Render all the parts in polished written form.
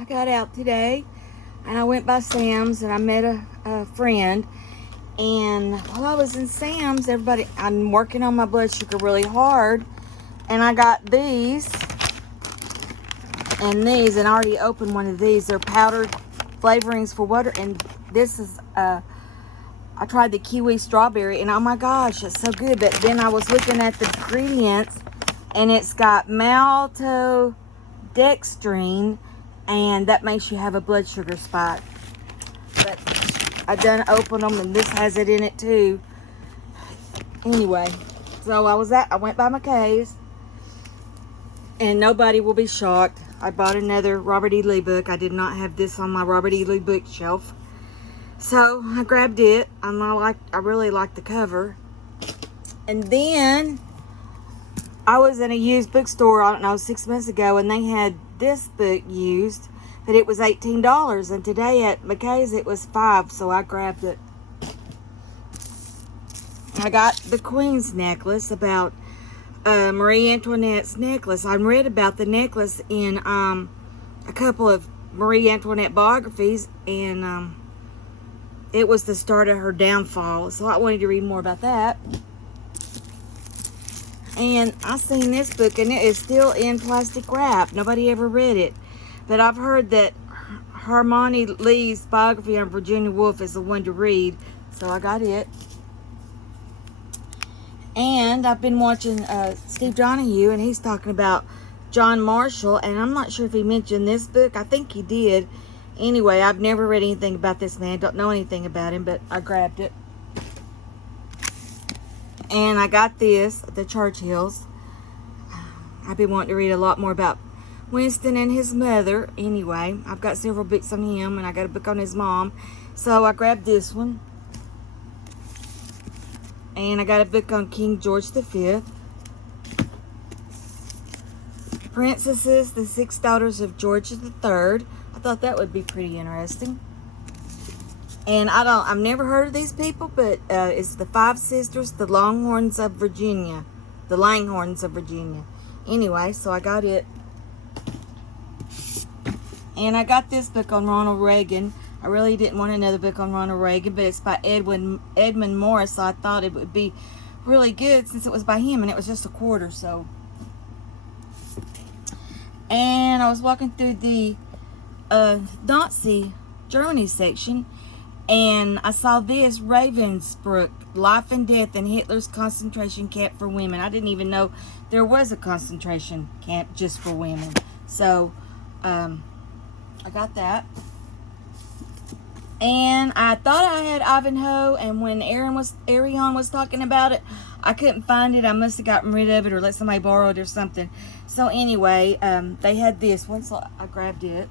I got out today and I went by Sam's and I met a friend. And while I was in Sam's, I'm working on my blood sugar really hard. And I got these and these, and I already opened one of these. They're powdered flavorings for water. And this is, I tried the kiwi strawberry, and oh my gosh, it's so good. But then I was looking at the ingredients, and it's got maltodextrine, and that makes you have a blood sugar spike. But I done opened them, and this has it in it too. Anyway, so I went by mckays, and nobody will be shocked. I bought another Robert E. Lee book. I did not have this on my Robert E. Lee bookshelf, so I grabbed it. I really like the cover. And then I was in a used bookstore, I don't know, 6 months ago, and they had this book used, but it was $18, and today at mckays it was $5, so I grabbed it. I got the Queen's necklace, about Marie Antoinette's necklace. I read about the necklace in a couple of Marie Antoinette biographies, and it was the start of her downfall, so I wanted to read more about that. And I seen this book, and it is still in plastic wrap. Nobody ever read it, but I've heard that Harmony Lee's biography on Virginia Woolf is the one to read, so I got it. And I've been watching Steve Donahue, and he's talking about John Marshall, and I'm not sure if he mentioned this book. I think he did. Anyway, I've never read anything about this man. Don't know anything about him, but I grabbed it. And I got this, the Churchills. I've been wanting to read a lot more about Winston and his mother. Anyway, I've got several books on him, and I got a book on his mom. So I grabbed this one. And I got a book on King George V. Princesses, the Six Daughters of George III. I thought that would be pretty interesting. And I've never heard of these people, but it's the Five Sisters, the Longhorns of Virginia. The Langhorns of Virginia. Anyway, so I got it. And I got this book on Ronald Reagan. I really didn't want another book on Ronald Reagan, but it's by Edmund Morris, so I thought it would be really good since it was by him, and it was just a quarter, so. And I was walking through the Nazi Germany section, and I saw this, Ravensbrück, Life and Death in Hitler's Concentration Camp for Women. I didn't even know there was a concentration camp just for women. So, I got that. And I thought I had Ivanhoe, and when Arion was talking about it, I couldn't find it. I must have gotten rid of it or let somebody borrow it or something. So anyway, they had this one, so I grabbed it.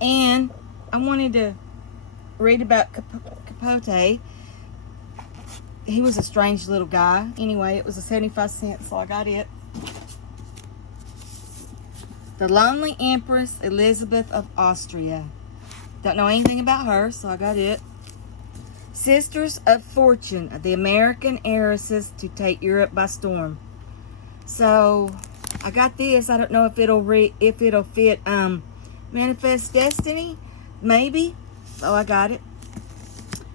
And I wanted to read about Capote. He was a strange little guy. Anyway, it was 75 cents, so I got it. The Lonely Empress Elizabeth of Austria. Don't know anything about her, so I got it. Sisters of Fortune, the American heiresses to take Europe by storm. So I got this. I don't know if it'll fit Manifest Destiny, maybe. So I got it.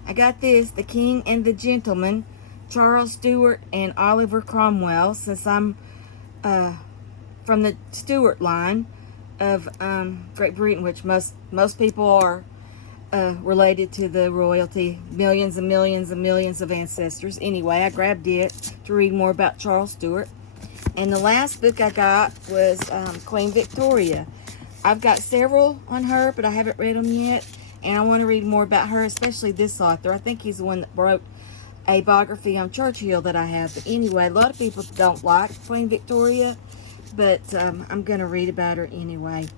I got this, The King and the Gentleman, Charles Stuart and Oliver Cromwell, since I'm from the Stuart line of Great Britain, which most people are related to the royalty, millions and millions and millions of ancestors. Anyway, I grabbed it to read more about Charles Stuart. And the last book I got was Queen Victoria. I've got several on her, but I haven't read them yet, and I want to read more about her, especially this author. I think he's the one that wrote a biography on Churchill that I have. But anyway, a lot of people don't like Queen Victoria, but I'm going to read about her anyway.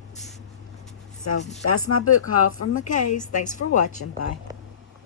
So that's my book haul from mckays. Thanks for watching. Bye.